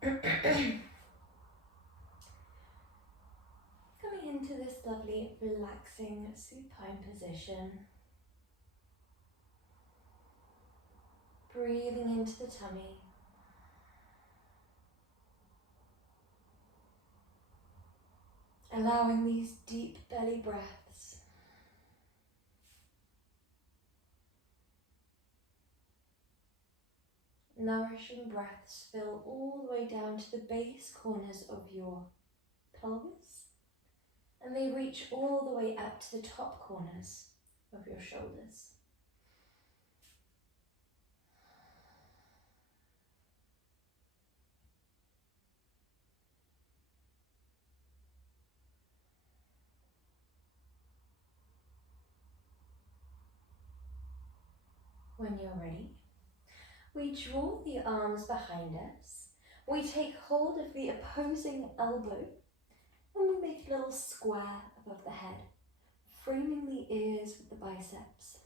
Coming into this lovely, relaxing supine position. Breathing into the tummy. Allowing these deep belly breaths. Nourishing breaths fill all the way down to the base corners of your pelvis, and they reach all the way up to the top corners of your shoulders. When you're ready, we draw the arms behind us. We take hold of the opposing elbow and we make a little square above the head, framing the ears with the biceps.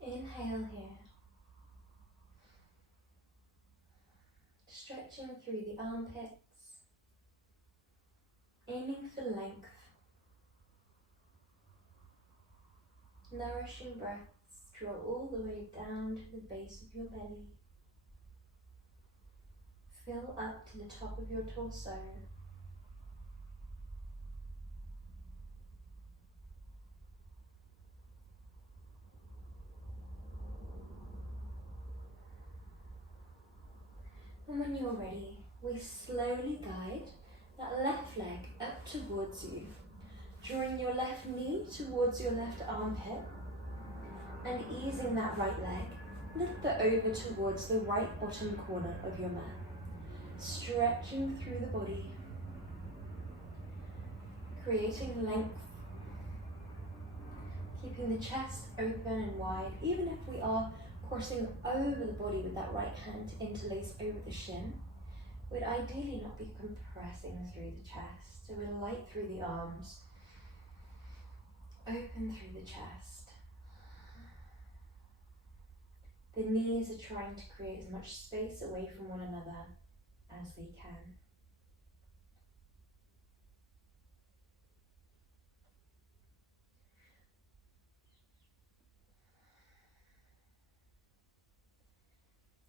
Inhale here. Stretching through the armpits, aiming for length. Nourishing breaths draw all the way down to the base of your belly. Fill up to the top of your torso. And when you're ready, we slowly guide that left leg up towards you, drawing your left knee towards your left armpit and easing that right leg a little bit over towards the right bottom corner of your mat. Stretching through the body, creating length, keeping the chest open and wide, even if we are crossing over the body with that right hand to interlace over the shin. We'd ideally not be compressing through the chest, so we're light through the arms, open through the chest. The knees are trying to create as much space away from one another as they can.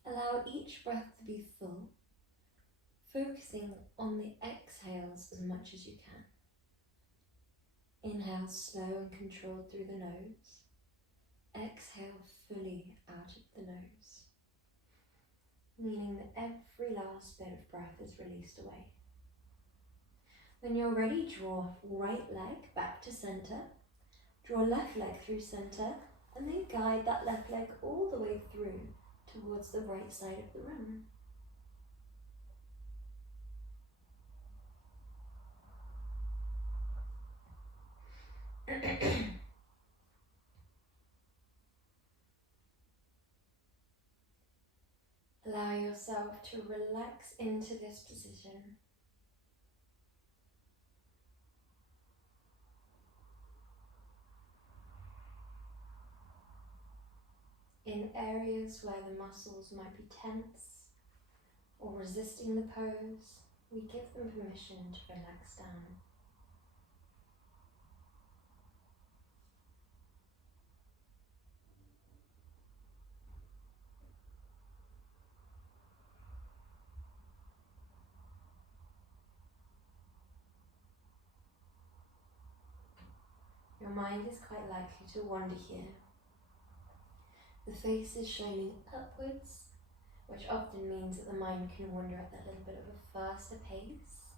Allow each breath to be full, focusing on the exhales as much as you can. Inhale slow and controlled through the nose. Exhale fully out of the nose, meaning that every last bit of breath is released away. When you're ready, draw right leg back to center, draw left leg through center, and then guide that left leg all the way through towards the right side of the room. Allow yourself to relax into this position. In areas where the muscles might be tense or resisting the pose, we give them permission to relax down. Your mind is quite likely to wander here. The face is shining upwards, which often means that the mind can wander at that little bit of a faster pace.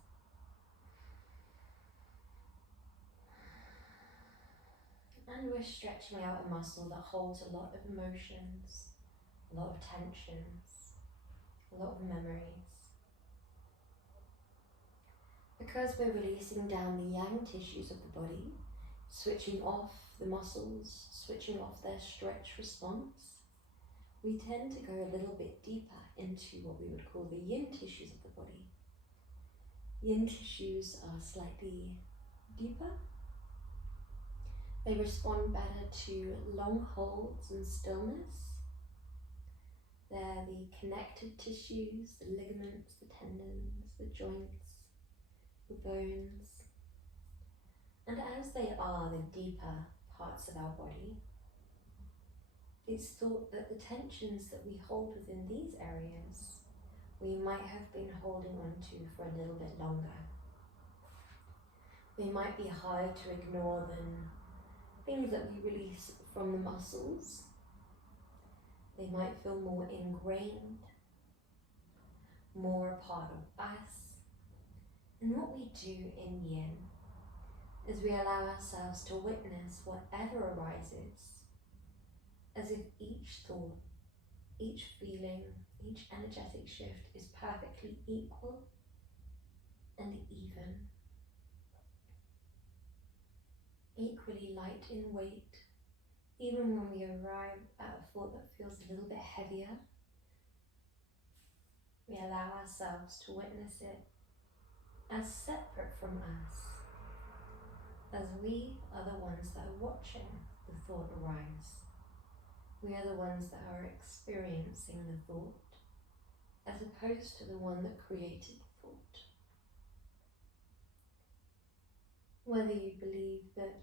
And we're stretching out a muscle that holds a lot of emotions, a lot of tensions, a lot of memories. Because we're releasing down the yang tissues of the body, switching off the muscles, switching off their stretch response, we tend to go a little bit deeper into what we would call the yin tissues of the body. Yin tissues are slightly deeper. They respond better to long holds and stillness. They're the connected tissues, the ligaments, the tendons, the joints, the bones. And as they are the deeper parts of our body, it's thought that the tensions that we hold within these areas we might have been holding on to for a little bit longer. They might be harder to ignore than things that we release from the muscles. They might feel more ingrained, more a part of us. And what we do in Yin is we allow ourselves to witness whatever arises, as if each thought, each feeling, each energetic shift is perfectly equal and even. Equally light in weight, even when we arrive at a thought that feels a little bit heavier, we allow ourselves to witness it as separate from us, as we are the ones that are watching the thought arise. We are the ones that are experiencing the thought, as opposed to the one that created the thought. Whether you believe that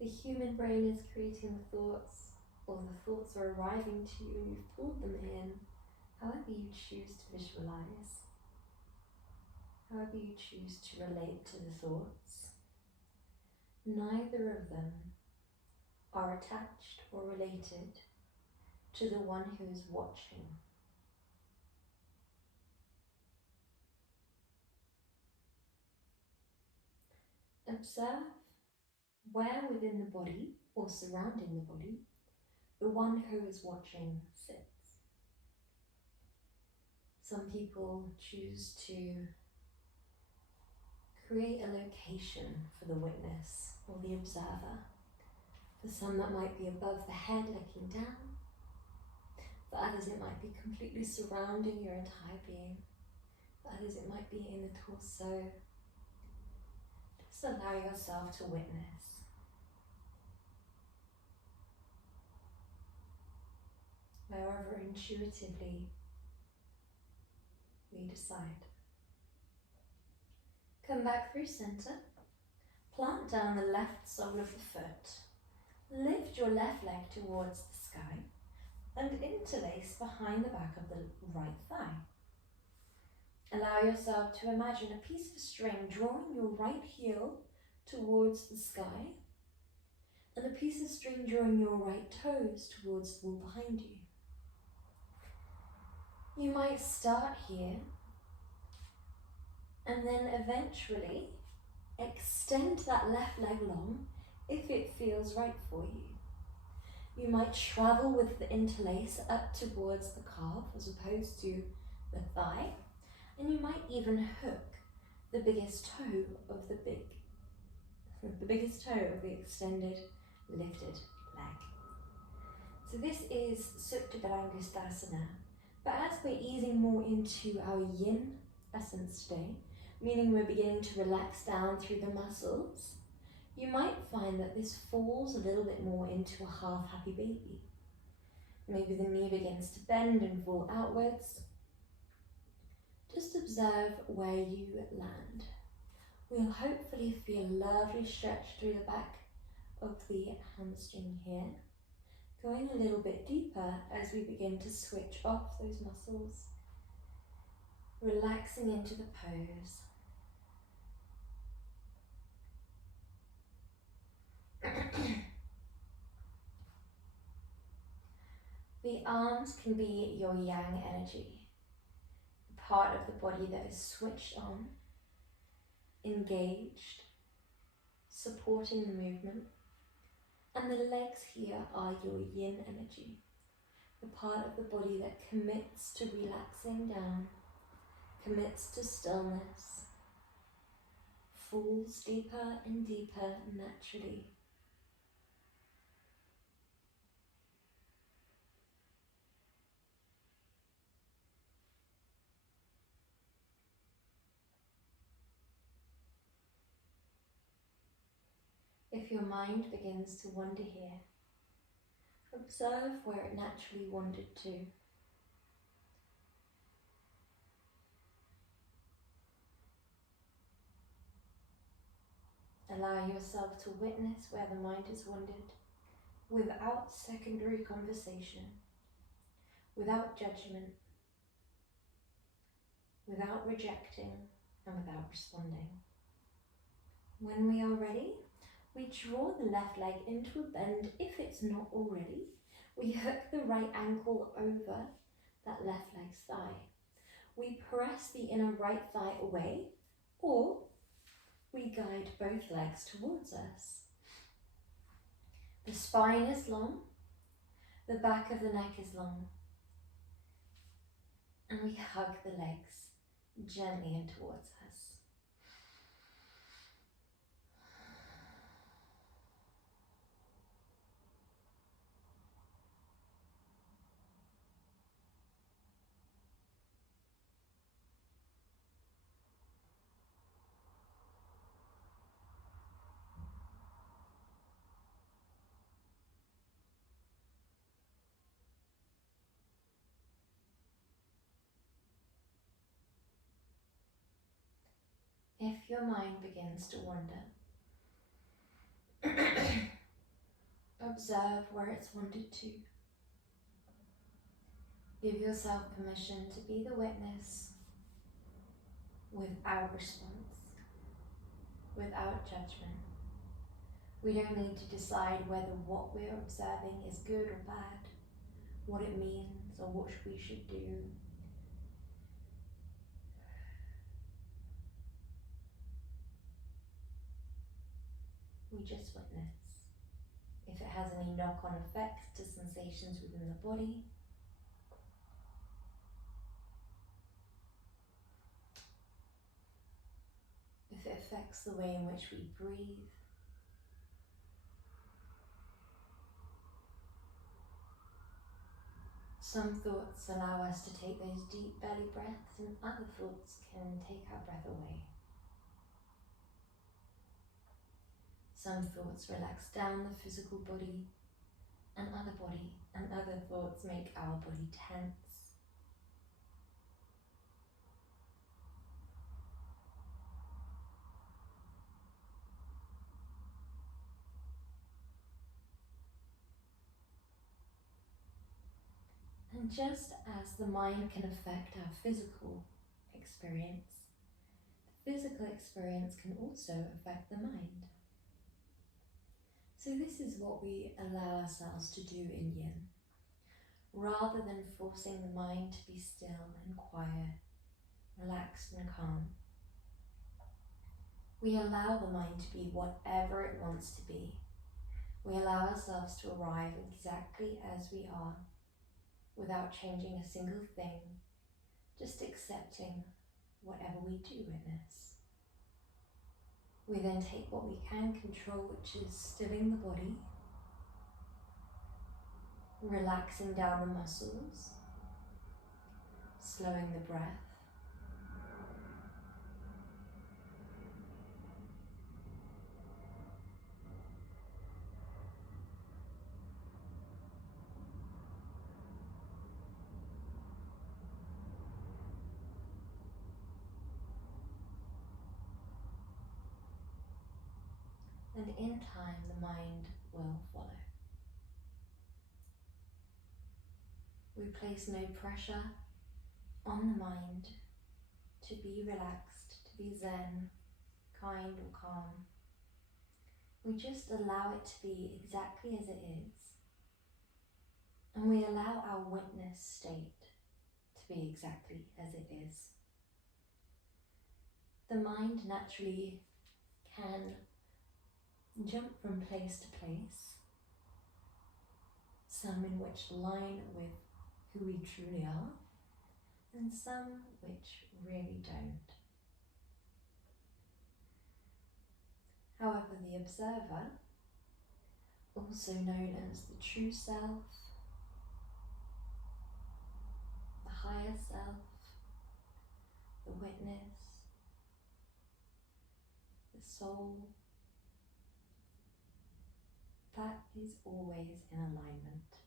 the human brain is creating the thoughts, or the thoughts are arriving to you and you've pulled them in, however you choose to visualize, however you choose to relate to the thoughts, neither of them are attached or related to the one who is watching. Observe where within the body or surrounding the body the one who is watching sits. Some people choose to create a location for the witness or the observer. For some that might be above the head looking down. For others it might be completely surrounding your entire being. For others it might be in the torso. Just allow yourself to witness. Wherever intuitively we decide. Come back through centre. Plant down the left sole of the foot. Lift your left leg towards the sky and interlace behind the back of the right thigh. Allow yourself to imagine a piece of string drawing your right heel towards the sky and a piece of string drawing your right toes towards the wall behind you. You might start here and then eventually extend that left leg long if it feels right for you. You might travel with the interlace up towards the calf as opposed to the thigh, and you might even hook the biggest toe of the extended, lifted leg. So this is Supta Dharangusthasana, but as we're easing more into our Yin essence today, meaning we're beginning to relax down through the muscles, you might find that this falls a little bit more into a half happy baby. Maybe the knee begins to bend and fall outwards. Just observe where you land. We'll hopefully feel a lovely stretch through the back of the hamstring here, going a little bit deeper as we begin to switch off those muscles, relaxing into the pose. The arms can be your yang energy, the part of the body that is switched on, engaged, supporting the movement. And the legs here are your yin energy, the part of the body that commits to relaxing down, commits to stillness, falls deeper and deeper naturally. If your mind begins to wander here, observe where it naturally wandered to. Allow yourself to witness where the mind has wandered without secondary conversation, without judgment, without rejecting, and without responding. When we are ready, we draw the left leg into a bend if it's not already. We hook the right ankle over that left leg's thigh. We press the inner right thigh away, or we guide both legs towards us. The spine is long, the back of the neck is long, and we hug the legs gently in towards us. If your mind begins to wander, observe where it's wandered to. Give yourself permission to be the witness without response, without judgment. We don't need to decide whether what we're observing is good or bad, what it means or what we should do. We just witness. If it has any knock-on effects to sensations within the body, if it affects the way in which we breathe, some thoughts allow us to take those deep belly breaths, and other thoughts can take our breath away. Some thoughts relax down the physical body and other thoughts make our body tense. And just as the mind can affect our physical experience, the physical experience can also affect the mind. So this is what we allow ourselves to do in Yin. Rather than forcing the mind to be still and quiet, relaxed and calm, we allow the mind to be whatever it wants to be. We allow ourselves to arrive exactly as we are, without changing a single thing, just accepting whatever we do witness. We then take what we can control, which is stilling the body, relaxing down the muscles, slowing the breath, and in time the mind will follow. We place no pressure on the mind to be relaxed, to be zen, kind or calm. We just allow it to be exactly as it is, and we allow our witness state to be exactly as it is. The mind naturally can jump from place to place, some in which align with who we truly are, and some which really don't. However, the observer, also known as the true self, the higher self, the witness, the soul, that is always in alignment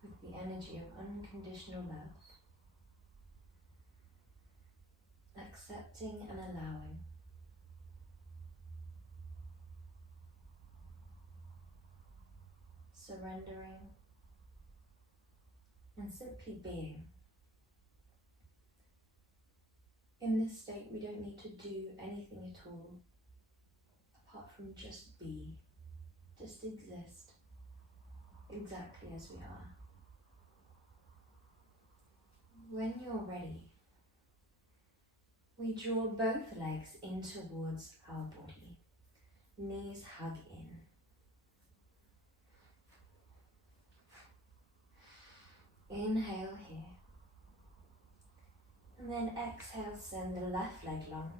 with the energy of unconditional love, accepting and allowing. Surrendering and simply being. In this state, we don't need to do anything at all apart from just be, just exist exactly as we are. When you're ready, we draw both legs in towards our body, knees hug in. Inhale here, and then exhale, send the left leg long.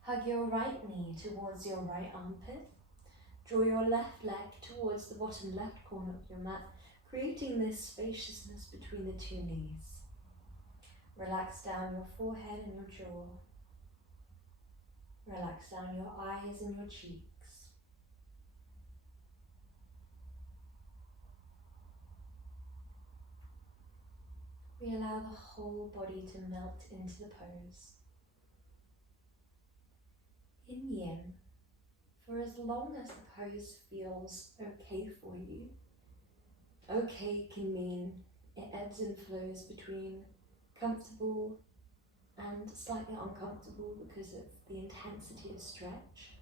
Hug your right knee towards your right armpit. Draw your left leg towards the bottom left corner of your mat, creating this spaciousness between the two knees. Relax down your forehead and your jaw. Relax down your eyes and your cheeks. We allow the whole body to melt into the pose. In Yin, for as long as the pose feels okay for you, okay can mean it ebbs and flows between comfortable and slightly uncomfortable because of the intensity of stretch,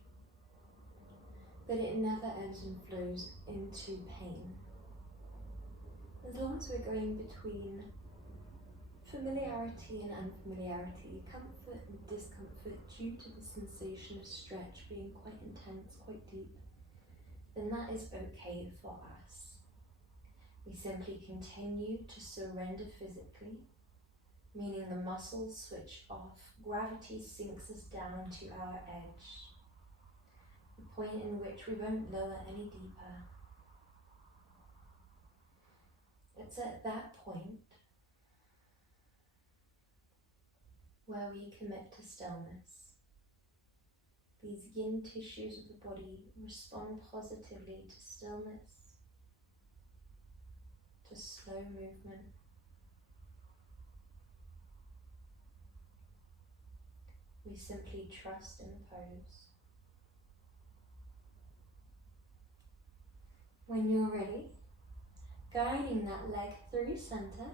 but it never ebbs and flows into pain. As long as we're going between familiarity and unfamiliarity, comfort and discomfort due to the sensation of stretch being quite intense, quite deep, then that is okay for us. We simply continue to surrender physically, meaning the muscles switch off, gravity sinks us down to our edge, the point in which we won't lower any deeper. It's at that point where we commit to stillness. These yin tissues of the body respond positively to stillness, to slow movement. We simply trust in the pose. When you're ready, guiding that leg through center,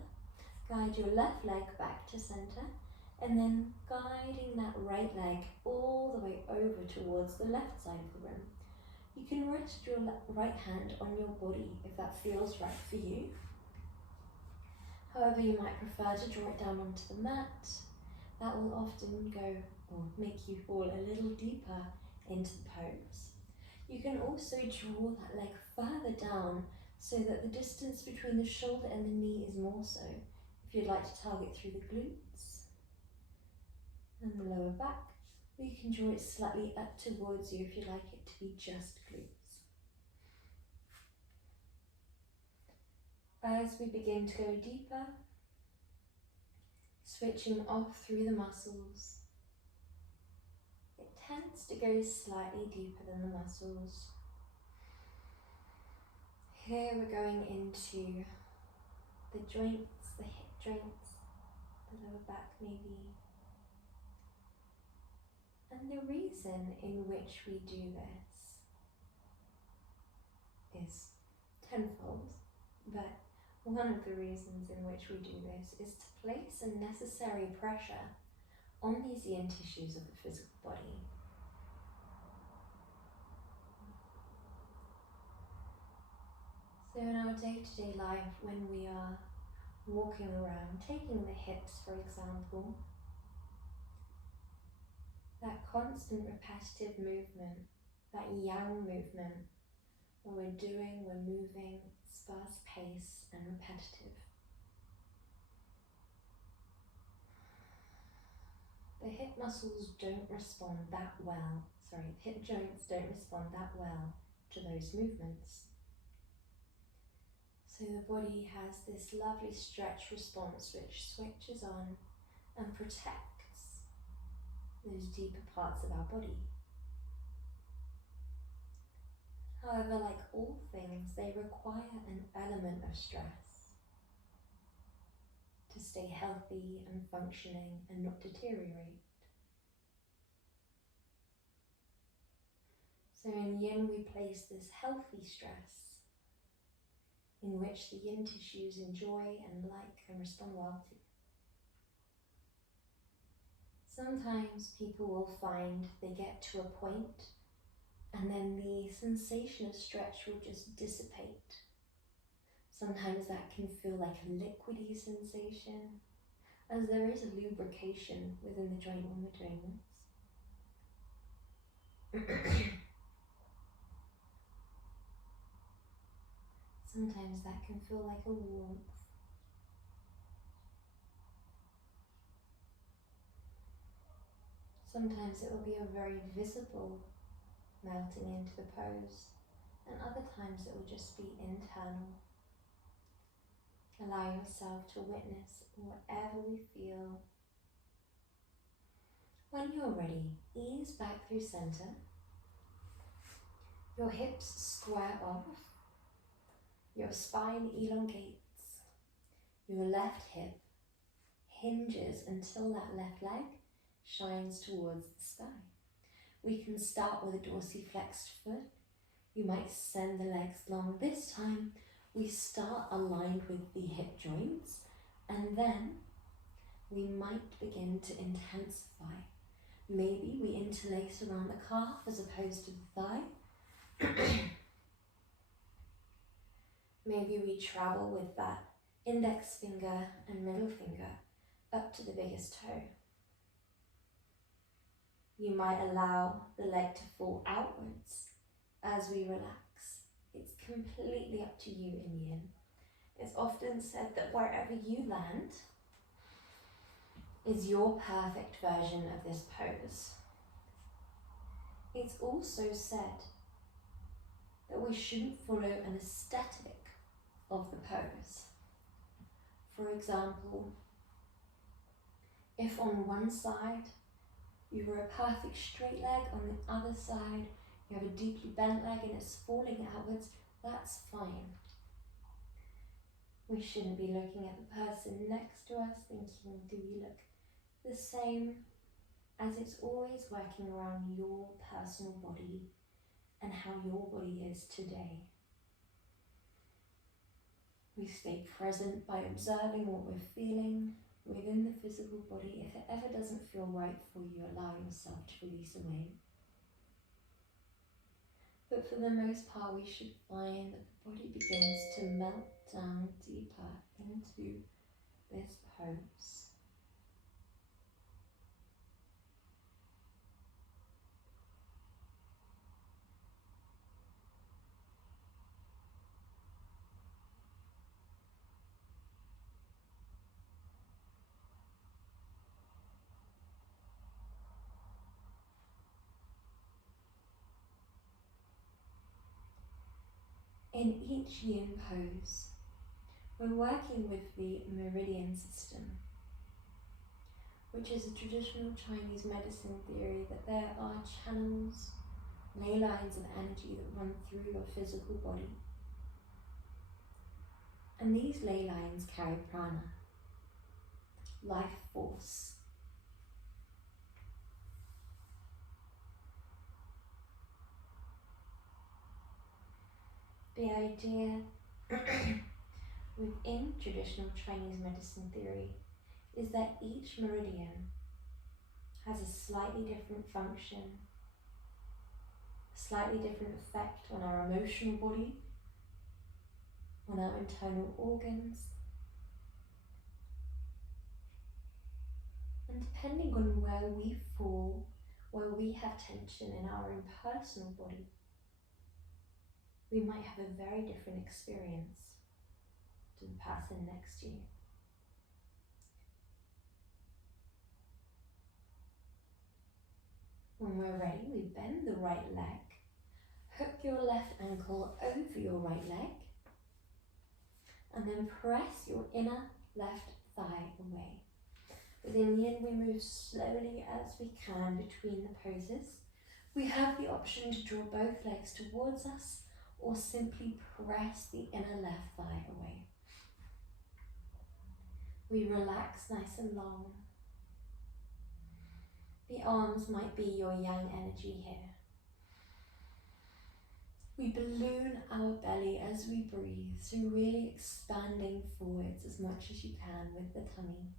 guide your left leg back to center, and then guiding that right leg all the way over towards the left side of the room. You can rest your right hand on your body if that feels right for you. However, you might prefer to draw it down onto the mat. That will often go or make you fall a little deeper into the pose. You can also draw that leg further down so that the distance between the shoulder and the knee is more so. If you'd like to target through the glutes and the lower back, or you can draw it slightly up towards you if you'd like it to be just glutes. As we begin to go deeper, switching off through the muscles, it tends to go slightly deeper than the muscles. Here we're going into the joints, the hip joints, the lower back maybe. And the reason in which we do this is tenfold, but one of the reasons in which we do this is to place a necessary pressure on these yin tissues of the physical body. So in our day-to-day life, when we are walking around, taking the hips for example, that constant repetitive movement, that yang movement, what we're doing, we're moving, it's fast paced and repetitive. The hip muscles don't respond that well, hip joints don't respond that well to those movements. So the body has this lovely stretch response which switches on and protects those deeper parts of our body. However, like all things, they require an element of stress to stay healthy and functioning and not deteriorate. So in Yin we place this healthy stress in which the Yin tissues enjoy and like and respond well to. Sometimes people will find they get to a point and then the sensation of stretch will just dissipate. Sometimes that can feel like a liquidy sensation, as there is a lubrication within the joint when we're doing this. Sometimes that can feel like a warmth. Sometimes it will be a very visible melting into the pose, and other times it will just be internal. Allow yourself to witness whatever we feel. When you're ready, ease back through center. Your hips square off. Your spine elongates. Your left hip hinges until that left leg shines towards the sky. We can start with a dorsiflexed foot. You might send the legs long. This time we start aligned with the hip joints, and then we might begin to intensify. Maybe we interlace around the calf as opposed to the thigh. Maybe we travel with that index finger and middle finger up to the biggest toe. You might allow the leg to fall outwards as we relax. It's completely up to you in Yin. It's often said that wherever you land is your perfect version of this pose. It's also said that we shouldn't follow an aesthetic of the pose. For example, if on one side you were a perfect straight leg, on the other side you have a deeply bent leg and it's falling outwards, that's fine. We shouldn't be looking at the person next to us thinking, do we look the same? As it's always working around your personal body and how your body is today. We stay present by observing what we're feeling within the physical body. If it ever doesn't feel right for you, allow yourself to release away. But for the most part, we should find that the body begins to melt down deeper into this pose. In each Yin pose, we're working with the meridian system, which is a traditional Chinese medicine theory that there are channels, ley lines of energy that run through your physical body. And these ley lines carry prana, life force. The idea within traditional Chinese medicine theory is that each meridian has a slightly different function, a slightly different effect on our emotional body, on our internal organs. And depending on where we fall, where we have tension in our own personal body, we might have a very different experience to the person next to you. When we're ready, we bend the right leg, hook your left ankle over your right leg, and then press your inner left thigh away. Within Yin, we move slowly as we can between the poses. We have the option to draw both legs towards us or simply press the inner left thigh away. we relax nice and long. The arms might be your yang energy here. We balloon our belly as we breathe, so really expanding forwards as much as you can with the tummy.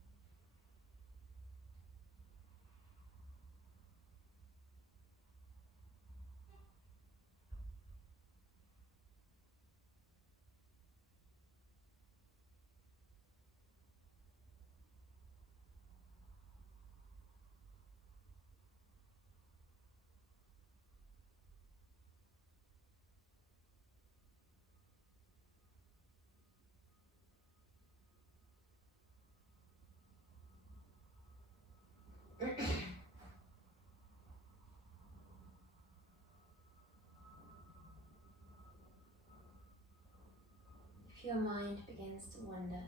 If your mind begins to wander,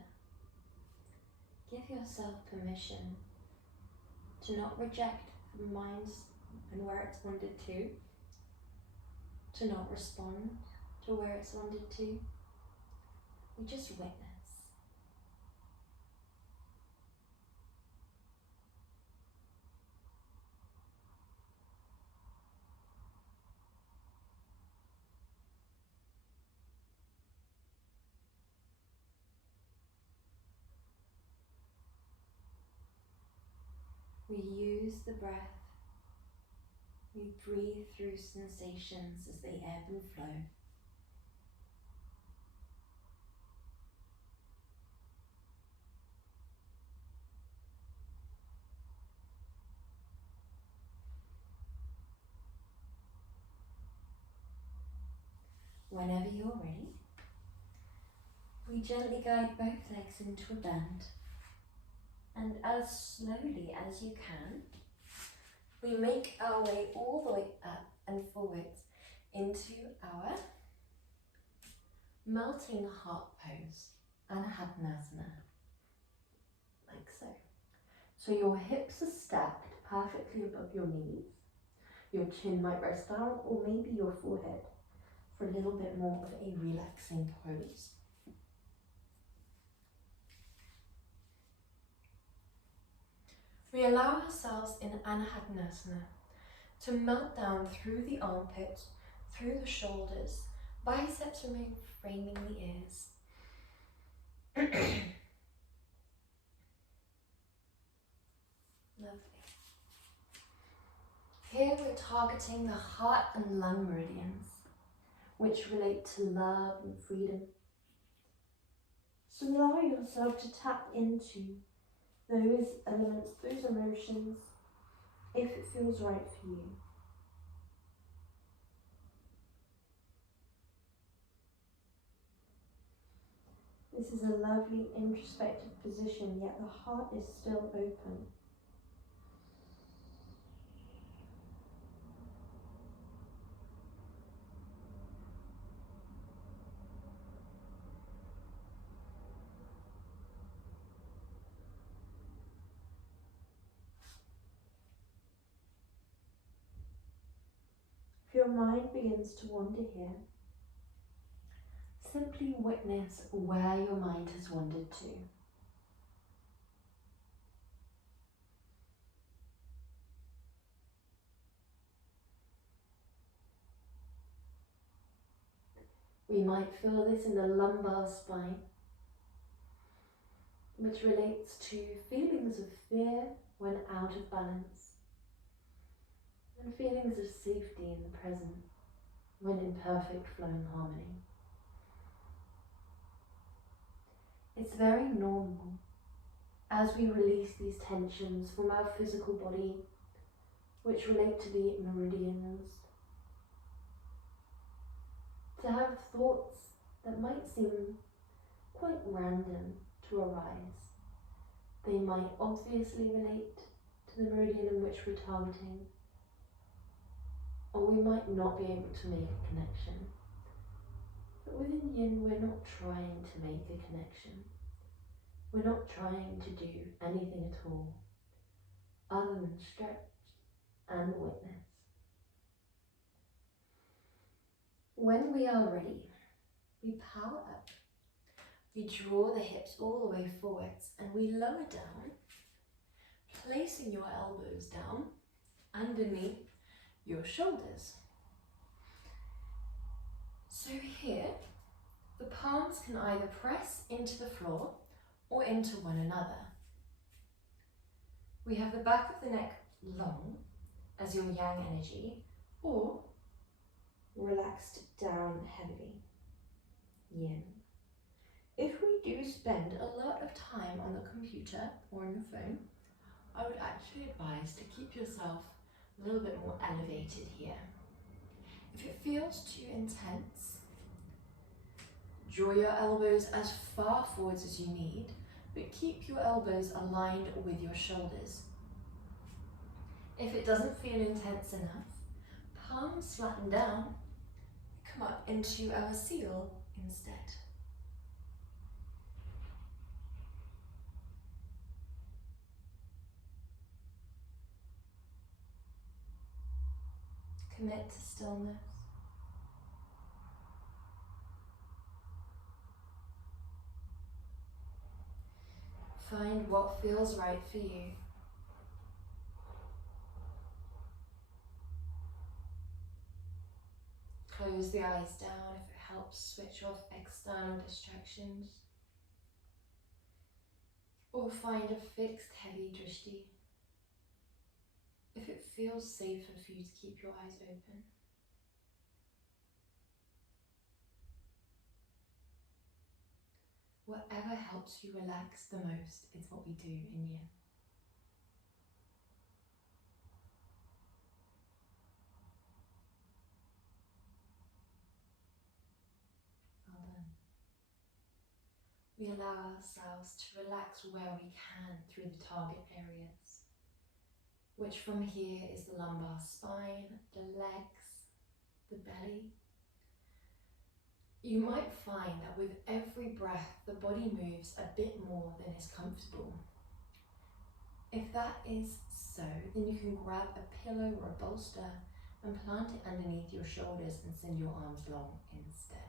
give yourself permission to not reject the mind and where it's wandered to not respond to where it's wandered to. We just witness. We use the breath. We breathe through sensations as they ebb and flow. Whenever you're ready, we gently guide both legs into a bend, and as slowly as you can, we make our way all the way up and forwards into our melting heart pose, Anahatanasana, like so. So your hips are stacked perfectly above your knees, your chin might rest down, or maybe your forehead, for a little bit more of a relaxing pose. We allow ourselves in Anahatanasana to melt down through the armpit, through the shoulders, biceps remain framing the ears. Lovely. Here we're targeting the heart and lung meridians, which relate to love and freedom. So allow yourself to tap into those elements, those emotions, if it feels right for you. This is a lovely introspective position, yet the heart is still open. If your mind begins to wander here, simply witness where your mind has wandered to. We might feel this in the lumbar spine, which relates to feelings of fear when out of balance, and feelings of safety in the present when in perfect flowing harmony. It's very normal as we release these tensions from our physical body, which relate to the meridians, to have thoughts that might seem quite random to arise. They might obviously relate to the meridian in which we're targeting, or we might not be able to make a connection. But within Yin, we're not trying to make a connection. We're not trying to do anything at all, other than stretch and witness. When we are ready, we power up. We draw the hips all the way forwards and we lower down, placing your elbows down underneath your shoulders. So here, the palms can either press into the floor or into one another. We have the back of the neck long as your yang energy, or relaxed down heavily, yin. If we do spend a lot of time on the computer or on your phone, I would actually advise to keep yourself a little bit more elevated here. If it feels too intense, draw your elbows as far forwards as you need, but keep your elbows aligned with your shoulders. If it doesn't feel intense enough, palms flatten down, come up into our seal instead. Commit to stillness. Find what feels right for you. Close the eyes down if it helps switch off external distractions. Or find a fixed heavy drishti if it feels safer for you to keep your eyes open. Whatever helps you relax the most is what we do in Yin. Well done. We allow ourselves to relax where we can through the target areas, which from here is the lumbar spine, the legs, the belly. You might find that with every breath, the body moves a bit more than is comfortable. If that is so, then you can grab a pillow or a bolster and plant it underneath your shoulders and send your arms long instead.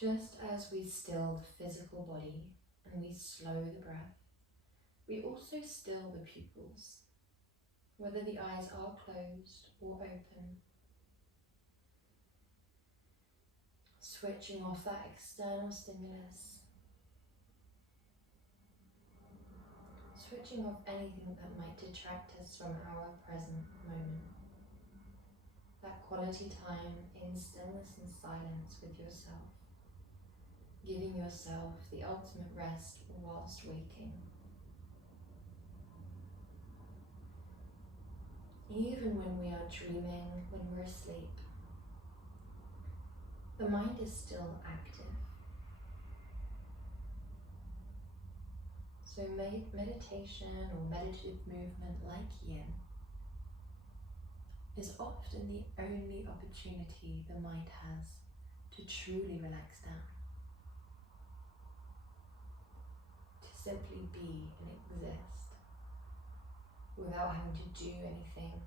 Just as we still the physical body and we slow the breath, we also still the pupils, whether the eyes are closed or open. Switching off that external stimulus. Switching off anything that might detract us from our present moment. That quality time in stillness and silence with yourself. Giving yourself the ultimate rest whilst waking. Even when we are dreaming, when we're asleep, the mind is still active. So meditation or meditative movement like Yin is often the only opportunity the mind has to truly relax down. Simply be and exist without having to do anything,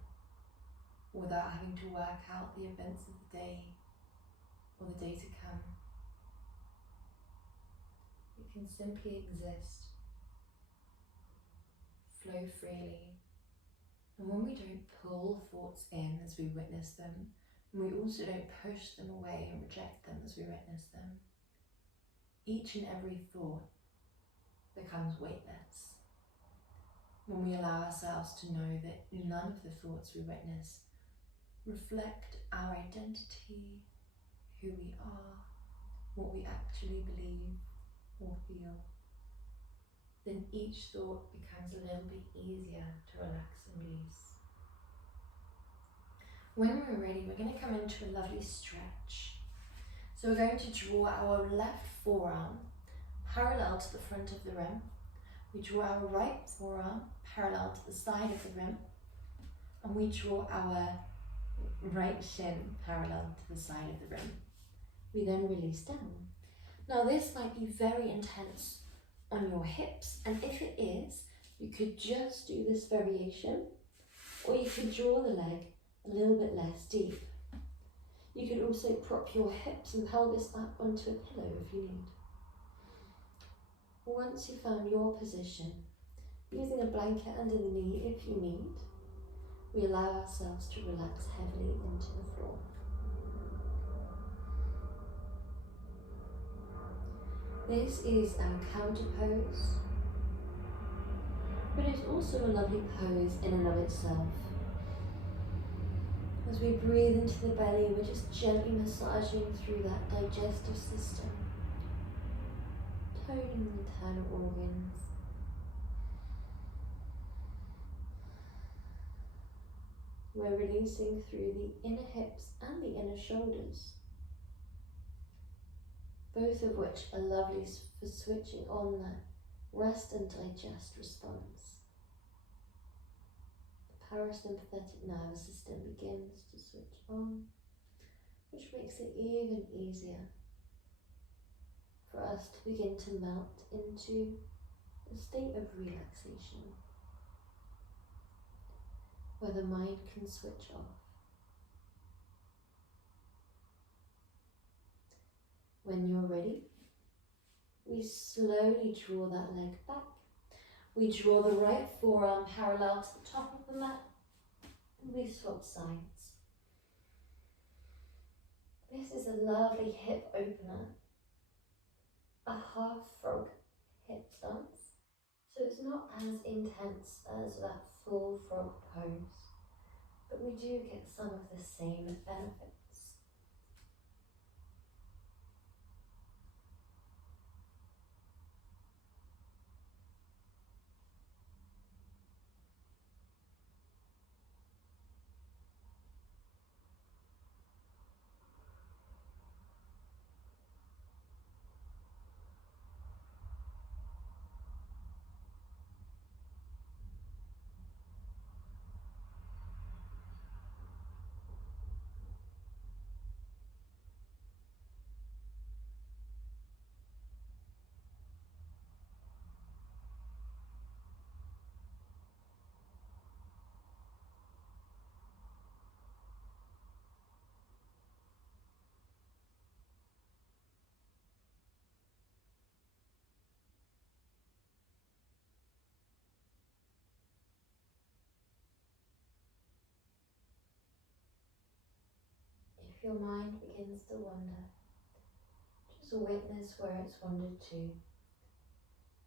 without having to work out the events of the day or the day to come. It can simply exist, flow freely, and when we don't pull thoughts in as we witness them, and we also don't push them away and reject them as we witness them, each and every thought becomes weightless. When we allow ourselves to know that none of the thoughts we witness reflect our identity, who we are, what we actually believe or feel, then each thought becomes a little bit easier to relax and release. When we're ready, we're going to come into a lovely stretch. So we're going to draw our left forearm parallel to the front of the rim. We draw our right forearm parallel to the side of the rim, and we draw our right shin parallel to the side of the room. We then release down. Now this might be very intense on your hips, and if it is, you could just do this variation, or you could draw the leg a little bit less deep. You could also prop your hips and pelvis up onto a pillow if you need. Once you've found your position, using a blanket under the knee if you need, we allow ourselves to relax heavily into the floor. This is our counter pose, but it's also a lovely pose in and of itself. As we breathe into the belly, we're just gently massaging through that digestive system, toning the internal organs. We're releasing through the inner hips and the inner shoulders, both of which are lovely for switching on that rest and digest response. The parasympathetic nervous system begins to switch on, which makes it even easier for us to begin to melt into a state of relaxation, where the mind can switch off. When you're ready, we slowly draw that leg back. We draw the right forearm parallel to the top of the mat, and we swap sides. This is a lovely hip opener, a half frog hip stance, so it's not as intense as that full frog pose, but we do get some of the same benefits. If your mind begins to wander, just witness where it's wandered to.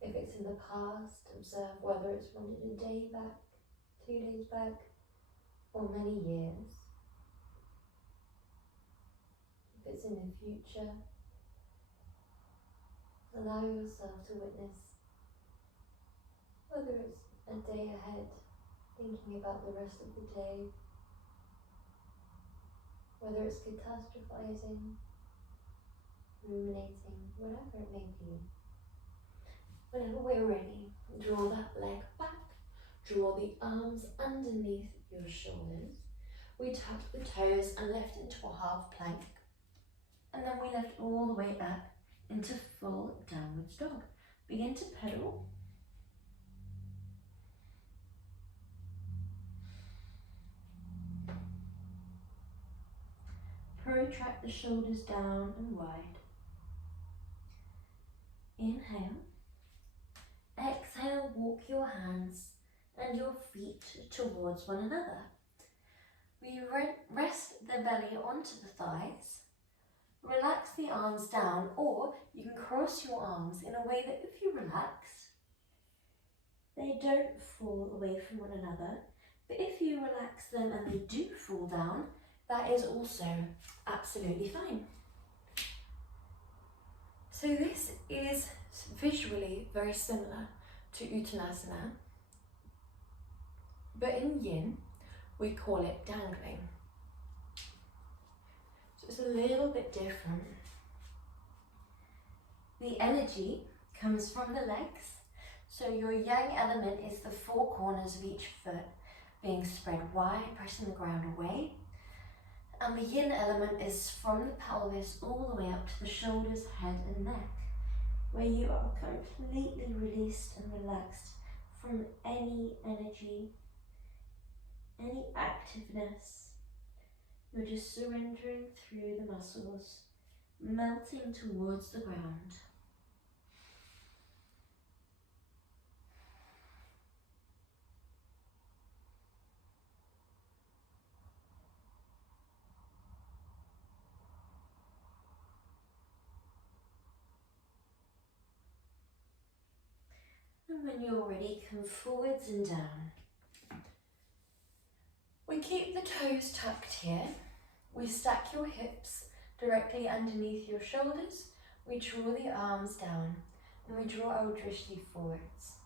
If it's in the past, observe whether it's wandered a day back, 2 days back, or many years. If it's in the future, allow yourself to witness whether it's a day ahead, thinking about the rest of the day, whether it's catastrophizing, ruminating, whatever it may be. Whenever we're ready, draw that leg back, draw the arms underneath your shoulders. We tuck the toes and lift into a half plank, and then we lift all the way up into full downward dog. Begin to pedal. Protract the shoulders down and wide. Inhale. Exhale, walk your hands and your feet towards one another. We rest the belly onto the thighs. Relax the arms down, or you can cross your arms in a way that if you relax, they don't fall away from one another. But if you relax them and they do fall down, that is also absolutely fine. So this is visually very similar to Uttanasana, but in Yin, we call it dangling. So it's a little bit different. The energy comes from the legs, so your yang element is the 4 corners of each foot being spread wide, pressing the ground away. And the yin element is from the pelvis all the way up to the shoulders, head and neck, where you are completely released and relaxed from any energy, any activeness. You're just surrendering through the muscles, melting towards the ground. And when you're ready, come forwards and down. We keep the toes tucked here. We stack your hips directly underneath your shoulders. We draw the arms down and we draw our drishti forwards.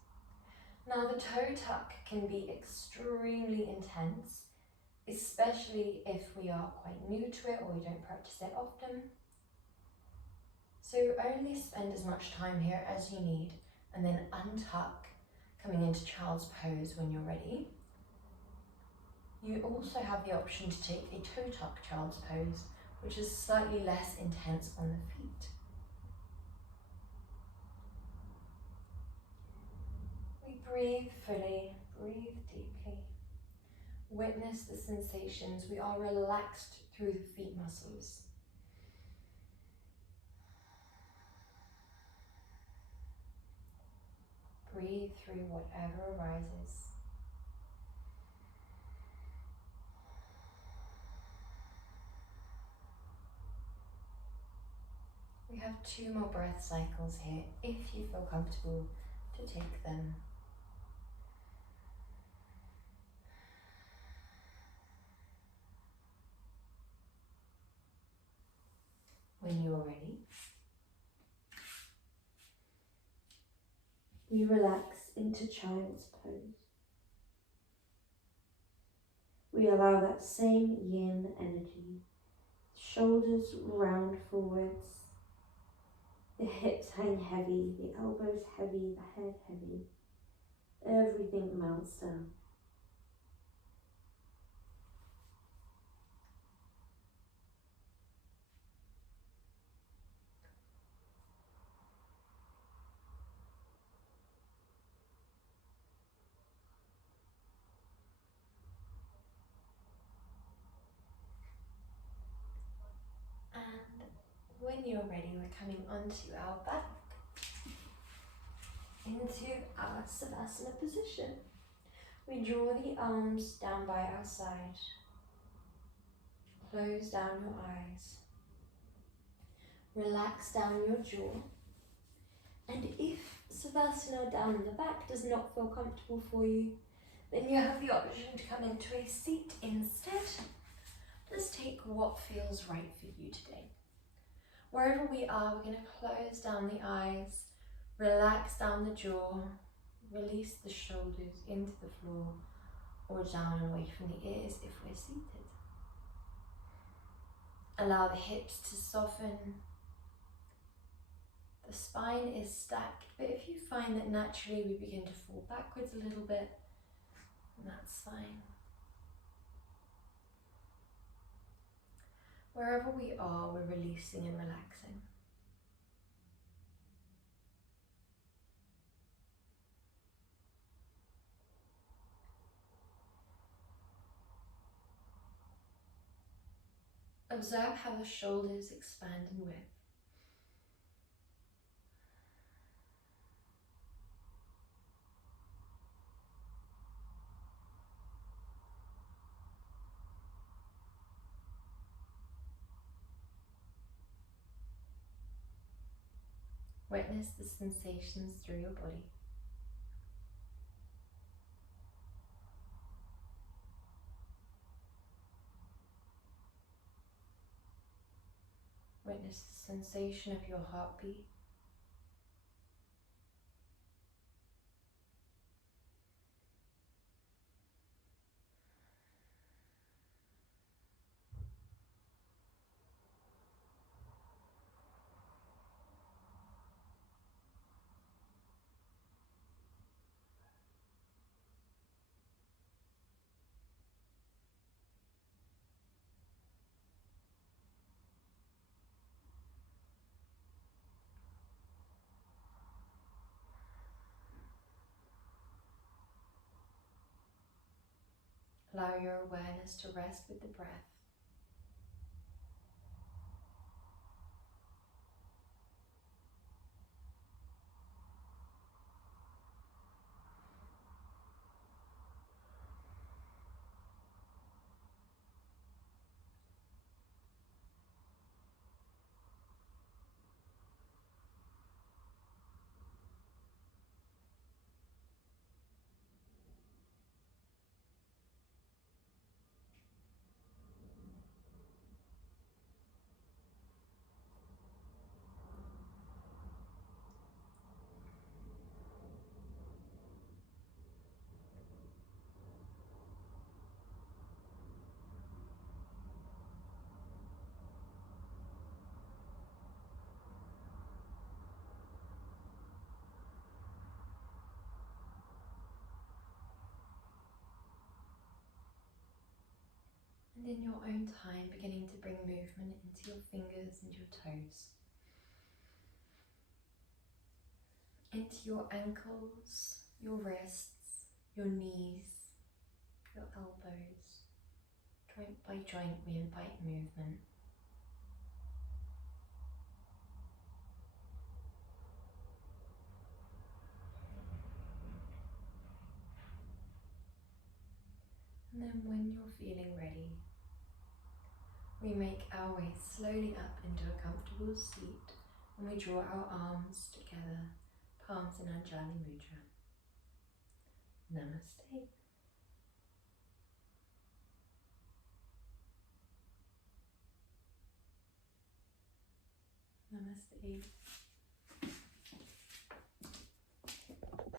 Now the toe tuck can be extremely intense, especially if we are quite new to it or we don't practice it often. So only spend as much time here as you need and then untuck, coming into child's pose when you're ready. You also have the option to take a toe tuck child's pose, which is slightly less intense on the feet. We breathe fully, breathe deeply. Witness the sensations. We are relaxed through the feet muscles. Breathe through whatever arises. We have 2 more breath cycles here, if you feel comfortable to take them. When you're ready, we relax into child's pose. We allow that same yin energy. Shoulders round forwards, the hips hang heavy, the elbows heavy, the head heavy. Everything melts down. When you're ready, we're coming onto our back, into our Savasana position. We draw the arms down by our side. Close down your eyes. Relax down your jaw. And if Savasana down in the back does not feel comfortable for you, then you have the option to come into a seat instead. Just take what feels right for you today. Wherever we are, we're going to close down the eyes, relax down the jaw, release the shoulders into the floor or down and away from the ears if we're seated. Allow the hips to soften. The spine is stacked, but if you find that naturally we begin to fall backwards a little bit, that's fine. Wherever we are, we're releasing and relaxing. Observe how the shoulders expand in width. Witness the sensations through your body. Witness the sensation of your heartbeat. allow your awareness to rest with the breath. And in your own time, beginning to bring movement into your fingers and your toes, into your ankles, your wrists, your knees, your elbows. Joint by joint, we invite movement. And then when you're feeling ready, we make our way slowly up into a comfortable seat and we draw our arms together, palms in Anjali Mudra. Namaste. Namaste.